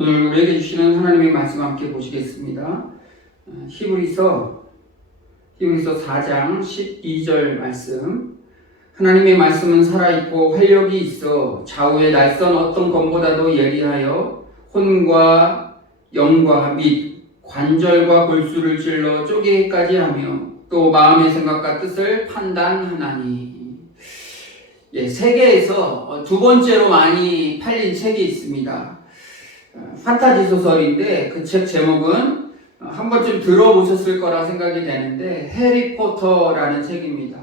오늘 우리에게 주시는 하나님의 말씀 함께 보시겠습니다. 어, 히브리서 히브리서 4장 12절 말씀. 하나님의 말씀은 살아있고 활력이 있어 좌우의 날선 어떤 검보다도 예리하여 혼과 영과 및 관절과 골수를 찔러 쪼개기까지 하며 또 마음의 생각과 뜻을 판단하나니. 예, 세계에서 두 번째로 많이 팔린 책이 있습니다. 어, 판타지 소설인데 그 책 제목은 한 번쯤 들어보셨을 거라 생각이 되는데 해리포터라는 책입니다.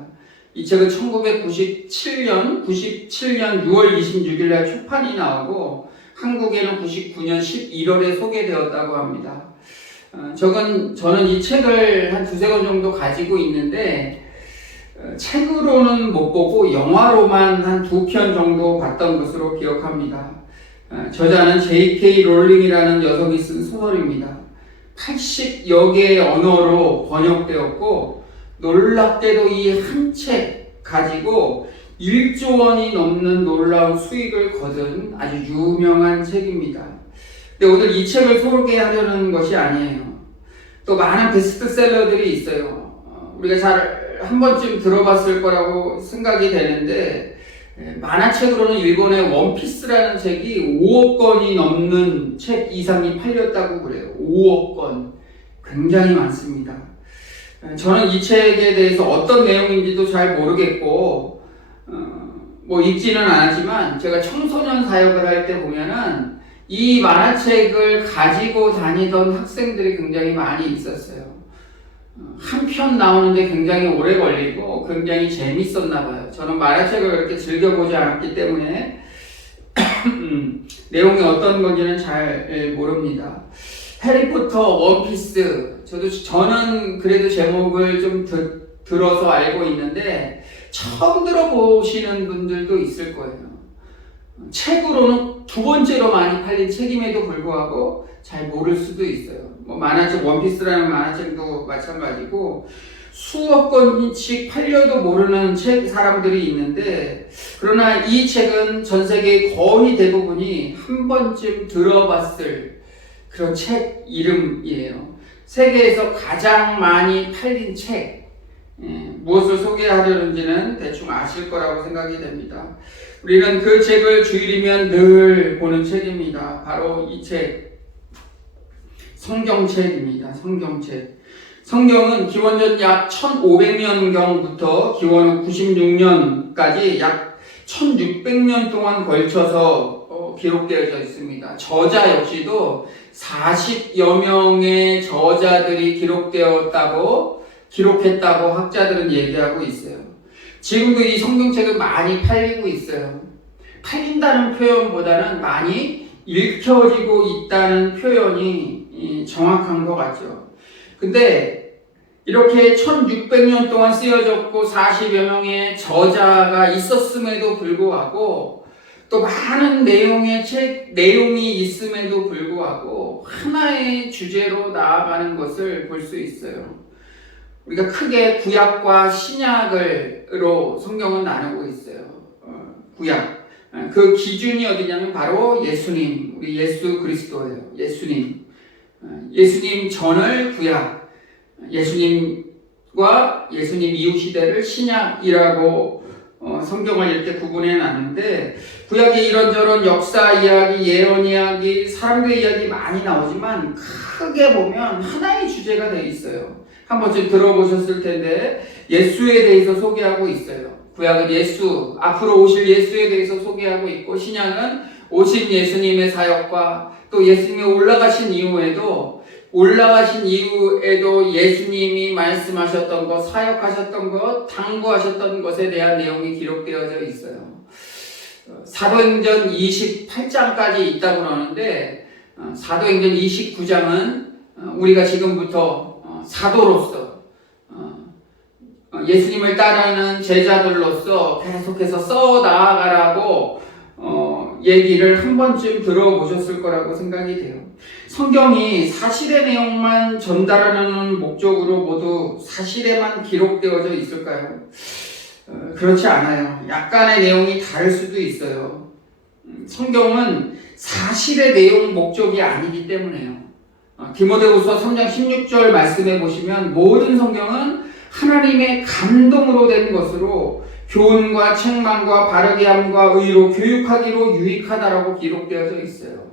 이 책은 1997년 97년 6월 26일 날 출판이 나오고 한국에는 99년 11월에 소개되었다고 합니다. 어, 저건 저는 이 책을 한 두세 권 정도 가지고 있는데 어, 책으로는 못 보고 영화로만 한 두 편 정도 봤던 것으로 기억합니다. 어, 저자는 J.K. 롤링이라는 여성이 쓴 소설입니다. 80여 개의 언어로 번역되었고 놀랍게도 이 한 책 가지고 1조 원이 넘는 놀라운 수익을 거둔 아주 유명한 책입니다. 근데 오늘 이 책을 소개하려는 것이 아니에요. 또 많은 베스트셀러들이 있어요. 어, 우리가 잘 한 번쯤 들어봤을 거라고 생각이 되는데 예, 만화책으로는 일본의 원피스라는 책이 5억 권이 넘는 책 이상이 팔렸다고 그래요. 5억 권. 굉장히 많습니다. 예, 저는 이 책에 대해서 어떤 내용인지도 잘 모르겠고, 어, 뭐 읽지는 않았지만, 제가 청소년 사역을 할 때 보면은 이 만화책을 가지고 다니던 학생들이 굉장히 많이 있었어요. 한 편 나오는데 굉장히 오래 걸리고 굉장히 재밌었나 봐요. 저는 만화책을 그렇게 즐겨보지 않았기 때문에 음, 내용이 어떤 건지는 잘 예, 모릅니다. 해리포터, 원피스, 저도 저는 그래도 제목을 좀 드, 들어서 알고 있는데 처음 들어보시는 분들도 있을 거예요. 책으로는 두 번째로 많이 팔린 책임에도 불구하고 잘 모를 수도 있어요. 뭐 만화책 원피스라는 만화책도 마찬가지고 수억 권씩 팔려도 모르는 책 사람들이 있는데 그러나 이 책은 전 세계 거의 대부분이 한 번쯤 들어봤을 그런 책 이름이에요. 세계에서 가장 많이 팔린 책 예, 무엇을 소개하려는지는 대충 아실 거라고 생각이 됩니다. 우리는 그 책을 주일이면 늘 보는 책입니다. 바로 이 책. 성경책입니다. 성경책. 성경은 기원전 약 1500년경부터 기원 후 96년까지 약 1600년 동안 걸쳐서 어, 기록되어져 있습니다. 저자 역시도 40여 명의 저자들이 기록되었다고 기록했다고 학자들은 얘기하고 있어요. 지금도 이 성경책은 많이 팔리고 있어요. 팔린다는 표현보다는 많이 읽혀지고 있다는 표현이 정확한 것 같죠. 근데 이렇게 1600년 동안 쓰여졌고 40여 명의 저자가 있었음에도 불구하고 또 많은 내용의 책, 내용이 있음에도 불구하고 하나의 주제로 나아가는 것을 볼 수 있어요. 우리가 크게 구약과 신약을로 성경은 나누고 있어요. 어, 구약. 그 기준이 어디냐면 바로 예수님, 우리 예수 그리스도예요. 예수님. 어, 예수님 전을 구약, 예수님과 예수님 이후 시대를 신약이라고 어, 성경을 이렇게 구분해 놨는데 구약에 이런저런 역사 이야기, 예언 이야기, 사람들의 이야기 많이 나오지만 크게 보면 하나의 주제가 돼 있어요. 한 번쯤 들어보셨을 텐데 예수에 대해서 소개하고 있어요. 구약은 예수, 앞으로 오실 예수에 대해서 소개하고 있고 신약은 오신 예수님의 사역과 또 예수님이 올라가신 이후에도 올라가신 이후에도 예수님이 말씀하셨던 것, 사역하셨던 것, 당부하셨던 것에 대한 내용이 기록되어져 있어요. 사도행전 28장까지 있다고 그러는데 사도행전 29장은 우리가 지금부터 사도로서 예수님을 따르는 제자들로서 계속해서 써 나아가라고 얘기를 한 번쯤 들어보셨을 거라고 생각이 돼요. 성경이 사실의 내용만 전달하는 목적으로 모두 사실에만 기록되어져 있을까요? 어, 그렇지 않아요. 약간의 내용이 다를 수도 있어요. 음, 성경은 사실의 내용 목적이 아니기 때문에요. 어, 디모데후서 3장 16절 말씀해 보시면 모든 성경은 하나님의 감동으로 된 것으로 교훈과 책망과 바르게 함과 의로 교육하기로 유익하다라고 기록되어져 있어요.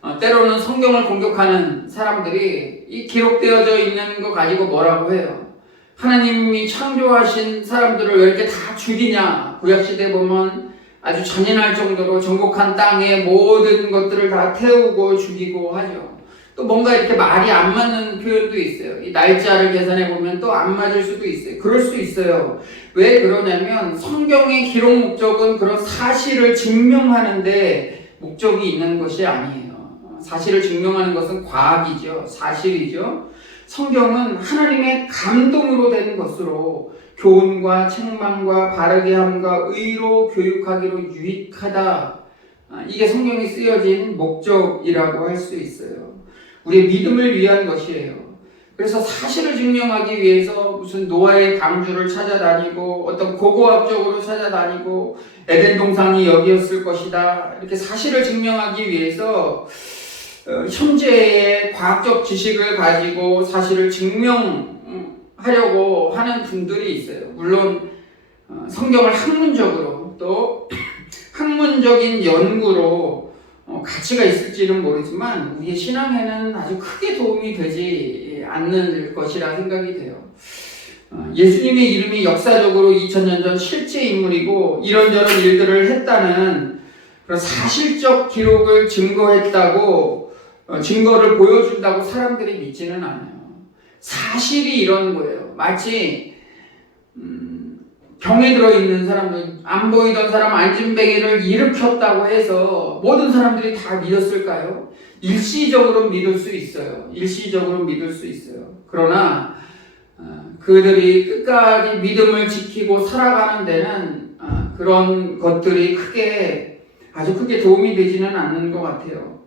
어, 때로는 성경을 공격하는 사람들이 이 기록되어져 있는 거 가지고 뭐라고 해요? 하나님이 창조하신 사람들을 왜 이렇게 다 죽이냐? 구약시대 보면 아주 잔인할 정도로 정복한 땅의 모든 것들을 다 태우고 죽이고 하죠. 또 뭔가 이렇게 말이 안 맞는 표현도 있어요. 이 날짜를 계산해 보면 또 안 맞을 수도 있어요. 그럴 수 있어요. 왜 그러냐면 성경의 기록 목적은 그런 사실을 증명하는데 목적이 있는 것이 아니에요. 사실을 증명하는 것은 과학이죠. 사실이죠. 성경은 하나님의 감동으로 된 것으로 교훈과 책망과 바르게 함과 의로 교육하기로 유익하다. 아, 이게 성경이 쓰여진 목적이라고 할 수 있어요. 우리의 믿음을 위한 것이에요. 그래서 사실을 증명하기 위해서 무슨 노아의 방주를 찾아다니고 어떤 고고학적으로 찾아다니고 에덴 동상이 여기였을 것이다. 이렇게 사실을 증명하기 위해서 어, 현재의 과학적 지식을 가지고 사실을 증명하려고 하는 분들이 있어요. 물론 어, 성경을 학문적으로 또 학문적인 연구로 어, 가치가 있을지는 모르지만 우리의 신앙에는 아주 크게 도움이 되지 않는 것이라 생각이 돼요. 어, 예수님의 이름이 역사적으로 2000년 전 실제 인물이고 이런저런 일들을 했다는 그런 사실적 기록을 증거했다고 어, 증거를 보여준다고 사람들이 믿지는 않아요. 사실이 이런 거예요. 마치 음, 병에 들어 있는 사람들 안 보이던 사람 안진뱅이를 일으켰다고 해서 모든 사람들이 다 믿었을까요? 일시적으로 믿을 수 있어요. 일시적으로 믿을 수 있어요. 그러나 어, 그들이 끝까지 믿음을 지키고 살아가는 데는 어, 그런 것들이 크게 아주 크게 도움이 되지는 않는 것 같아요.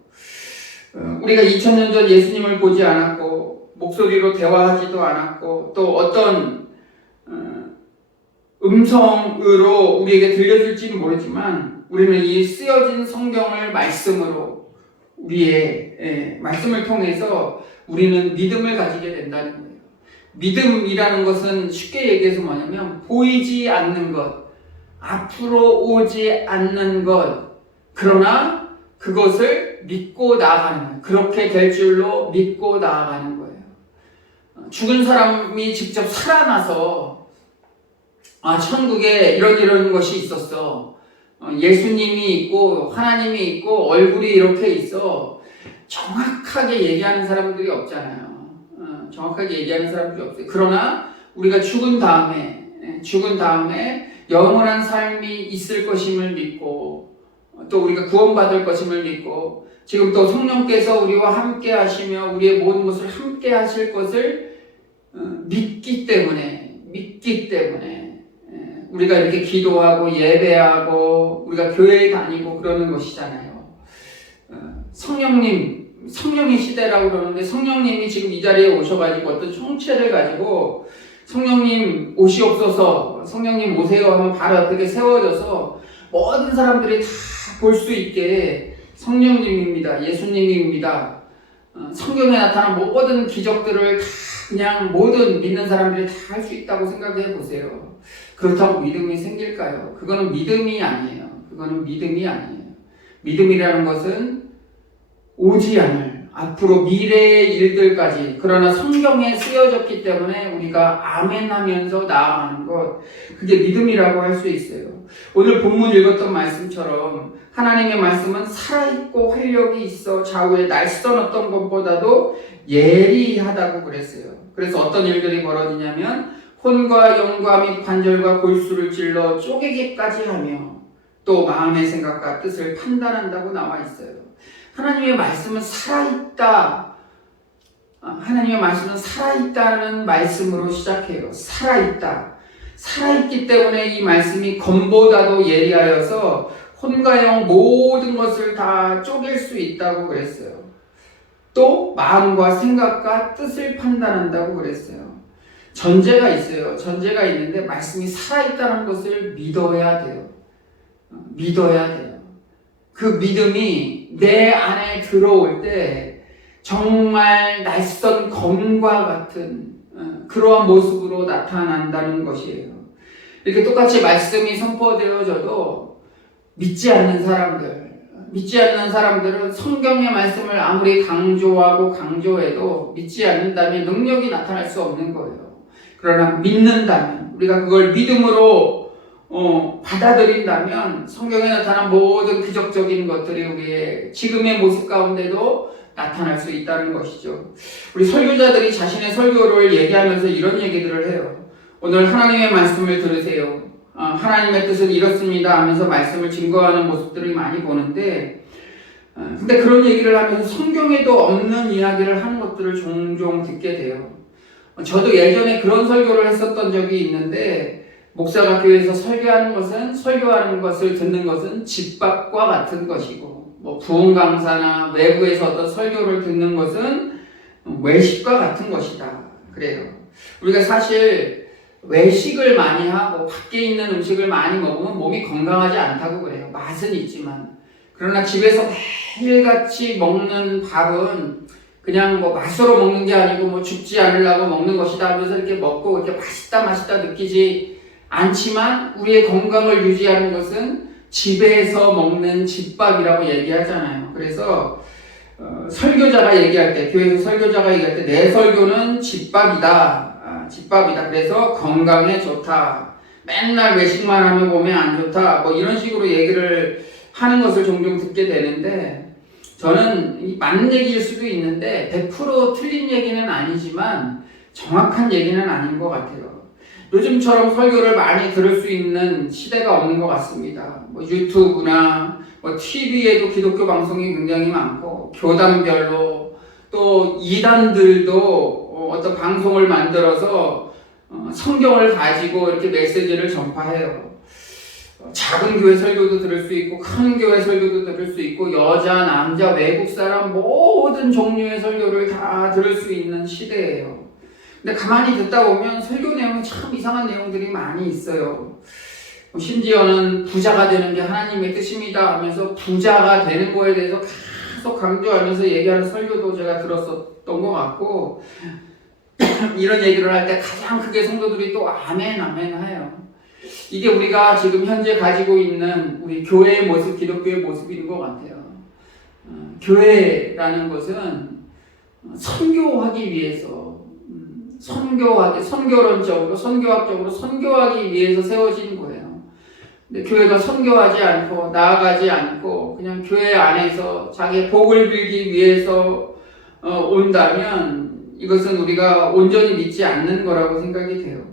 어, 우리가 2000년 전 예수님을 보지 않았고 목소리로 대화하지도 않았고 또 어떤 어, 음성으로 우리에게 들려줄지는 모르지만 우리는 이 쓰여진 성경을 말씀으로 우리의 예, 말씀을 통해서 우리는 믿음을 가지게 된다는 거예요. 믿음이라는 것은 쉽게 얘기해서 뭐냐면 보이지 않는 것, 앞으로 오지 않는 것, 그러나 그것을 믿고 나아가는. 그렇게 될 줄로 믿고 나아가는 거예요. 죽은 사람이 직접 살아나서 아 천국에 이런 이런 것이 있었어. 어, 예수님이 있고 하나님이 있고 얼굴이 이렇게 있어. 정확하게 얘기하는 사람들이 없잖아요. 어, 정확하게 얘기하는 사람들이 없어요. 그러나 우리가 죽은 다음에 예, 죽은 다음에 영원한 삶이 있을 것임을 믿고 또 우리가 구원받을 것임을 믿고 지금 또 성령께서 우리와 함께 하시며 우리의 모든 것을 함께 하실 것을 어, 믿기 때문에 믿기 때문에 예, 우리가 이렇게 기도하고 예배하고 우리가 교회에 다니고 그러는 것이잖아요. 어, 성령님 성령의 시대라고 그러는데 성령님이 지금 이 자리에 오셔가지고 어떤 총체를 가지고 성령님 오시옵소서 성령님 오세요 하면 바로 앞에 세워져서 모든 사람들이 다 볼 수 있게 성령님입니다. 예수님입니다. 어, 성경에 나타난 모든 기적들을 다 그냥 모든 믿는 사람들이 다 할 수 있다고 생각해 보세요. 그렇다고 믿음이 생길까요? 그거는 믿음이 아니에요. 그거는 믿음이 아니에요. 믿음이라는 것은 오지 않을 앞으로 미래의 일들까지 그러나 성경에 쓰여졌기 때문에 우리가 아멘 하면서 나아가는 것 그게 믿음이라고 할 수 있어요. 오늘 본문 읽었던 말씀처럼 하나님의 말씀은 살아있고 활력이 있어 좌우에 날선 어떤 것보다도 예리하다고 그랬어요. 그래서 어떤 일들이 벌어지냐면 혼과 영과 및 관절과 골수를 찔러 쪼개기까지 하며 또 마음의 생각과 뜻을 판단한다고 나와 있어요. 하나님의 말씀은 살아있다. 아, 하나님의 말씀은 살아있다는 말씀으로 시작해요. 살아있다. 살아있기 때문에 이 말씀이 검보다도 예리하여서 혼과 영 모든 것을 다 쪼갤 수 있다고 그랬어요. 또 마음과 생각과 뜻을 판단한다고 그랬어요. 전제가 있어요. 전제가 있는데 말씀이 살아있다는 것을 믿어야 돼요. 어, 믿어야 돼요. 그 믿음이 내 안에 들어올 때 정말 낯선 검과 같은 어, 그러한 모습으로 나타난다는 것이에요. 이렇게 똑같이 말씀이 선포되어져도 믿지 않는 사람들, 믿지 않는 사람들은 성경의 말씀을 아무리 강조하고 강조해도 믿지 않는다면 능력이 나타날 수 없는 거예요. 그러나 믿는다면, 우리가 그걸 믿음으로 어, 받아들인다면 성경에 나타난 모든 기적적인 것들이 우리의 지금의 모습 가운데도 나타날 수 있다는 것이죠. 우리 설교자들이 자신의 설교를 얘기하면서 이런 얘기들을 해요. 오늘 하나님의 말씀을 들으세요. 어, 하나님의 뜻은 이렇습니다 하면서 말씀을 증거하는 모습들을 많이 보는데, 어, 근데 그런 얘기를 하면서 성경에도 없는 이야기를 하는 것들을 종종 듣게 돼요. 어, 저도 예전에 그런 설교를 했었던 적이 있는데, 목사가 교회에서 설교하는 것은 설교하는 것을 듣는 것은 집밥과 같은 것이고 뭐 부흥 강사나 외부에서 어떤 설교를 듣는 것은 외식과 같은 것이다. 그래요. 우리가 사실 외식을 많이 하고 밖에 있는 음식을 많이 먹으면 몸이 건강하지 않다고 그래요. 맛은 있지만 그러나 집에서 매일같이 먹는 밥은 그냥 뭐 맛으로 먹는 게 아니고 뭐 죽지 않으려고 먹는 것이다 하면서 이렇게 먹고 이렇게 맛있다 맛있다 느끼지 않지만 우리의 건강을 유지하는 것은 집에서 먹는 집밥이라고 얘기하잖아요. 그래서 어, 설교자가 얘기할 때, 교회에서 설교자가 얘기할 때 내 설교는 집밥이다. 아, 집밥이다. 그래서 건강에 좋다. 맨날 외식만 하면 몸에 안 좋다. 뭐 이런 식으로 얘기를 하는 것을 종종 듣게 되는데 저는 맞는 얘기일 수도 있는데 100% 틀린 얘기는 아니지만 정확한 얘기는 아닌 것 같아요. 요즘처럼 설교를 많이 들을 수 있는 시대가 없는 것 같습니다. 뭐 유튜브나 뭐 TV에도 기독교 방송이 굉장히 많고 교단별로 또 이단들도 어떤 방송을 만들어서 어, 성경을 가지고 이렇게 메시지를 전파해요. 작은 교회 설교도 들을 수 있고 큰 교회 설교도 들을 수 있고 여자, 남자, 외국 사람 모든 종류의 설교를 다 들을 수 있는 시대예요. 근데 가만히 듣다 보면 설교 내용이 참 이상한 내용들이 많이 있어요. 뭐 심지어는 부자가 되는 게 하나님의 뜻입니다 하면서 부자가 되는 거에 대해서 계속 강조하면서 얘기하는 설교도 제가 들었었던 것 같고 이런 얘기를 할 때 가장 크게 성도들이 또 아멘 아멘 해요. 이게 우리가 지금 현재 가지고 있는 우리 교회의 모습, 기독교의 모습인 것 같아요. 어, 교회라는 것은 선교하기 위해서 선교하기, 선교론적으로, 선교학적으로 선교하기 위해서 세워진 거예요. 근데 교회가 선교하지 않고, 나아가지 않고, 그냥 교회 안에서 자기 복을 빌기 위해서 어, 온다면, 이것은 우리가 온전히 믿지 않는 거라고 생각이 돼요.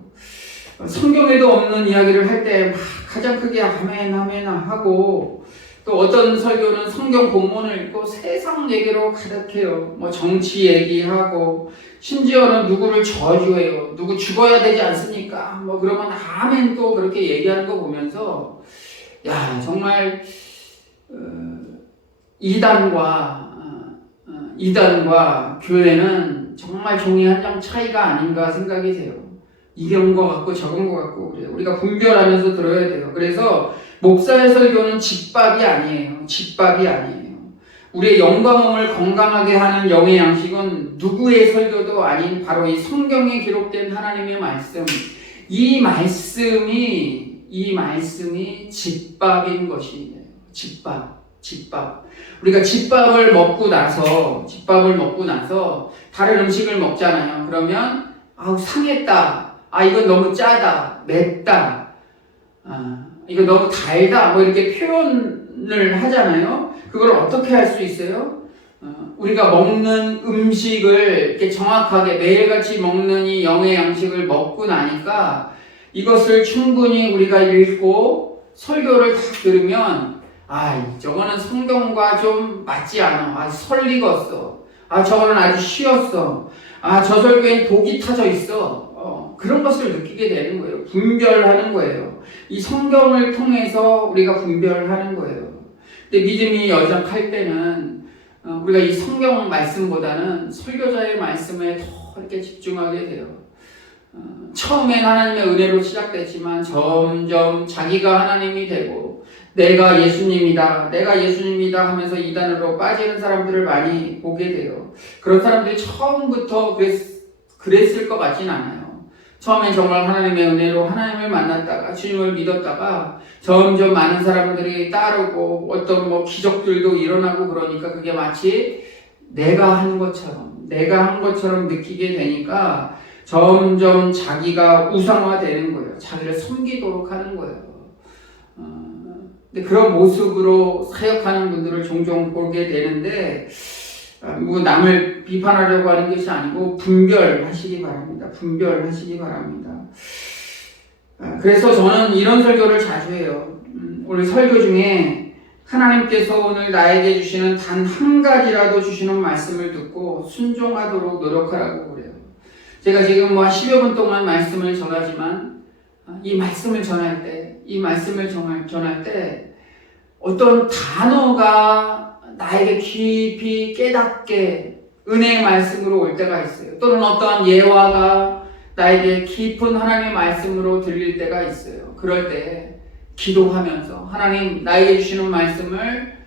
성경에도 없는 이야기를 할 때 가장 크게 아멘, 아멘 하고, 또 어떤 설교는 성경 본문을 읽고 세상 얘기로 가득해요. 뭐 정치 얘기하고, 심지어는 누구를 저주해요. 누구 죽어야 되지 않습니까? 뭐 그러면 아멘 또 그렇게 얘기하는 거 보면서 야 정말 어, 이단과 어, 어, 이단과 교회는 정말 종이 한 장 차이가 아닌가 생각이 돼요. 이게 온 것 같고 적은 것 같고 그래요. 우리가 분별하면서 들어야 돼요. 그래서 목사의 설교는 집밥이 아니에요. 집밥이 아니에요. 우리의 영광음을 건강하게 하는 영의 양식은 누구의 설교도 아닌 바로 이 성경에 기록된 하나님의 말씀. 이 말씀이 이 말씀이 집밥인 것이에요. 집밥, 집밥. 우리가 집밥을 먹고 나서 집밥을 먹고 나서 다른 음식을 먹잖아요. 그러면 아우 상했다. 아 이건 너무 짜다, 맵다. 아 이거 너무 달다. 뭐 이렇게 표현을 하잖아요. 그걸 어떻게 할 수 있어요? 어, 우리가 먹는 음식을 이렇게 정확하게 매일같이 먹는 이 영의 양식을 먹고 나니까 이것을 충분히 우리가 읽고 설교를 다 들으면 아, 저거는 성경과 좀 맞지 않아. 아, 설리었어. 아, 저거는 아주 쉬웠어. 아, 저 설교엔 독이 타져 있어. 어, 그런 것을 느끼게 되는 거예요. 분별하는 거예요. 이 성경을 통해서 우리가 분별하는 거예요. 근데 믿음이 여전할 때는 어, 우리가 이 성경 말씀보다는 설교자의 말씀에 더 이렇게 집중하게 돼요. 어, 처음엔 하나님의 은혜로 시작됐지만 점점 자기가 하나님이 되고 내가 예수님이다, 내가 예수님이다 하면서 이단으로 빠지는 사람들을 많이 보게 돼요. 그런 사람들이 처음부터 그랬, 그랬을 것 같진 않아요. 처음엔 정말 하나님의 은혜로 하나님을 만났다가 주님을 믿었다가 점점 많은 사람들이 따르고 어떤 뭐 기적들도 일어나고 그러니까 그게 마치 내가 한 것처럼 내가 한 것처럼 느끼게 되니까 점점 자기가 우상화되는 거예요. 자기를 섬기도록 하는 거예요. 어, 그런 모습으로 사역하는 분들을 종종 보게 되는데 아, 뭐 남을 비판하려고 하는 것이 아니고 분별하시기 바랍니다. 분별하시기 바랍니다. 아, 그래서 저는 이런 설교를 자주 해요. 음, 오늘 설교 중에 하나님께서 오늘 나에게 주시는 단 한 가지라도 주시는 말씀을 듣고 순종하도록 노력하라고 그래요. 제가 지금 뭐 10여 분 동안 말씀을 전하지만 아, 이 말씀을 전할 때, 이 말씀을 전할, 전할 때 어떤 단어가 나에게 깊이 깨닫게 은혜의 말씀으로 올 때가 있어요. 또는 어떠한 예화가 나에게 깊은 하나님의 말씀으로 들릴 때가 있어요. 그럴 때 기도하면서 하나님 나에게 주시는 말씀을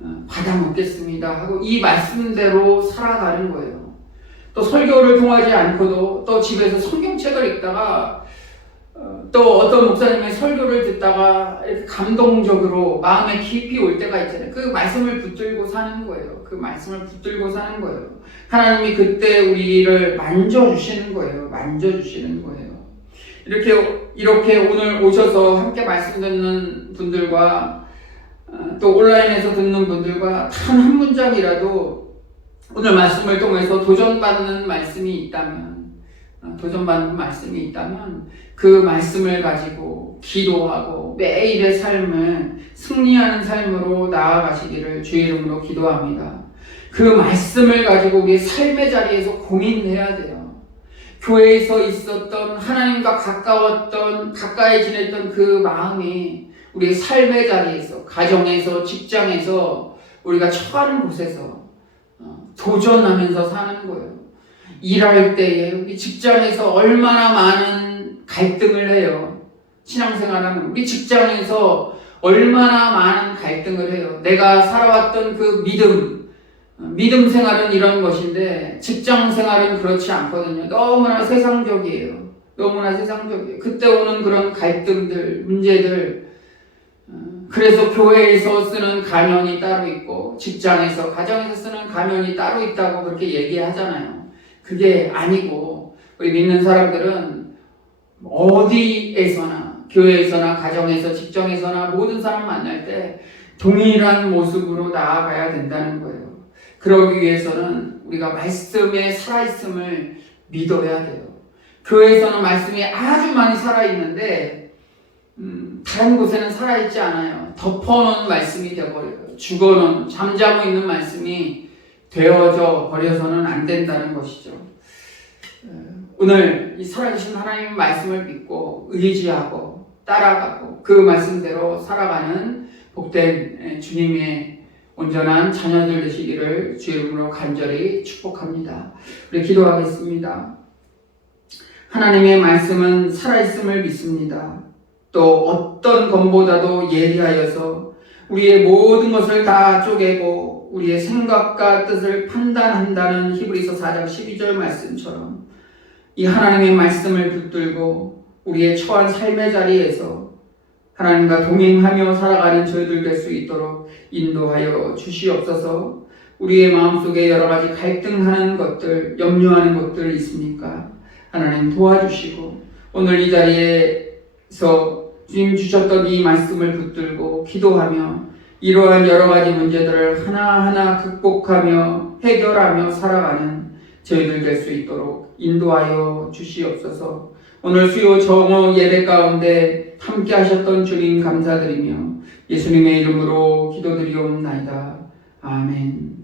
어, 받아 먹겠습니다 하고 이 말씀대로 살아가는 거예요. 또 설교를 통하지 않고도 또 집에서 성경책을 읽다가 어, 또 어떤 목사님의 설교를 듣다가 이렇게 감동적으로 마음에 깊이 올 때가 있잖아요. 그 말씀을 붙들고 사는 거예요. 그 말씀을 붙들고 사는 거예요. 하나님이 그때 우리를 만져주시는 거예요. 만져주시는 거예요. 이렇게, 이렇게 오늘 오셔서 함께 말씀 듣는 분들과 어, 또 온라인에서 듣는 분들과 단 한 문장이라도 오늘 말씀을 통해서 도전받는 말씀이 있다면, 어, 도전받는 말씀이 있다면 그 말씀을 가지고 기도하고 매일의 삶을 승리하는 삶으로 나아가시기를 주의 이름으로 기도합니다. 그 말씀을 가지고 우리 삶의 자리에서 고민해야 돼요. 교회에서 있었던 하나님과 가까웠던 가까이 지냈던 그 마음이 우리 삶의 자리에서 가정에서 직장에서 우리가 처하는 곳에서 어, 도전하면서 사는 거예요. 일할 때에 우리 직장에서 얼마나 많은 갈등을 해요. 신앙생활하는 우리 직장에서 얼마나 많은 갈등을 해요. 내가 살아왔던 그 믿음, 믿음 생활은 이런 것인데 직장 생활은 그렇지 않거든요. 너무나 세상적이에요. 너무나 세상적이에요. 그때 오는 그런 갈등들, 문제들. 어, 그래서 교회에서 쓰는 가면이 따로 있고 직장에서 가정에서 쓰는 가면이 따로 있다고 그렇게 얘기하잖아요. 그게 아니고 우리 믿는 사람들은 어디에서나 교회에서나 가정에서 직장에서나 모든 사람 만날 때 동일한 모습으로 나아가야 된다는 거예요. 그러기 위해서는 우리가 말씀에 살아있음을 믿어야 돼요. 교회에서는 말씀이 아주 많이 살아있는데 음, 다른 곳에는 살아있지 않아요. 덮어놓은 말씀이 되어버려요. 죽어놓은 잠자고 있는 말씀이 되어져 버려서는 안 된다는 것이죠. 오늘 이 살아계신 하나님의 말씀을 믿고 의지하고 따라가고 그 말씀대로 살아가는 복된 주님의 온전한 자녀들 되시기를 주 이름으로 간절히 축복합니다. 우리 기도하겠습니다. 하나님의 말씀은 살아있음을 믿습니다. 또 어떤 것보다도 예리하여서 우리의 모든 것을 다 쪼개고 우리의 생각과 뜻을 판단한다는 히브리서 4장 12절 말씀처럼 이 하나님의 말씀을 붙들고 우리의 처한 삶의 자리에서 하나님과 동행하며 살아가는 저희들 될 수 있도록 인도하여 주시옵소서. 우리의 마음속에 여러 가지 갈등하는 것들, 염려하는 것들 있습니까? 하나님 도와주시고 오늘 이 자리에서 주님 주셨던 이 말씀을 붙들고 기도하며 이러한 여러 가지 문제들을 하나하나 극복하며 해결하며 살아가는 저희들 될 수 있도록 인도하여 주시옵소서. 오늘 수요 정오 예배 가운데 함께 하셨던 주님 감사드리며 예수님의 이름으로 기도드리옵나이다. 아멘.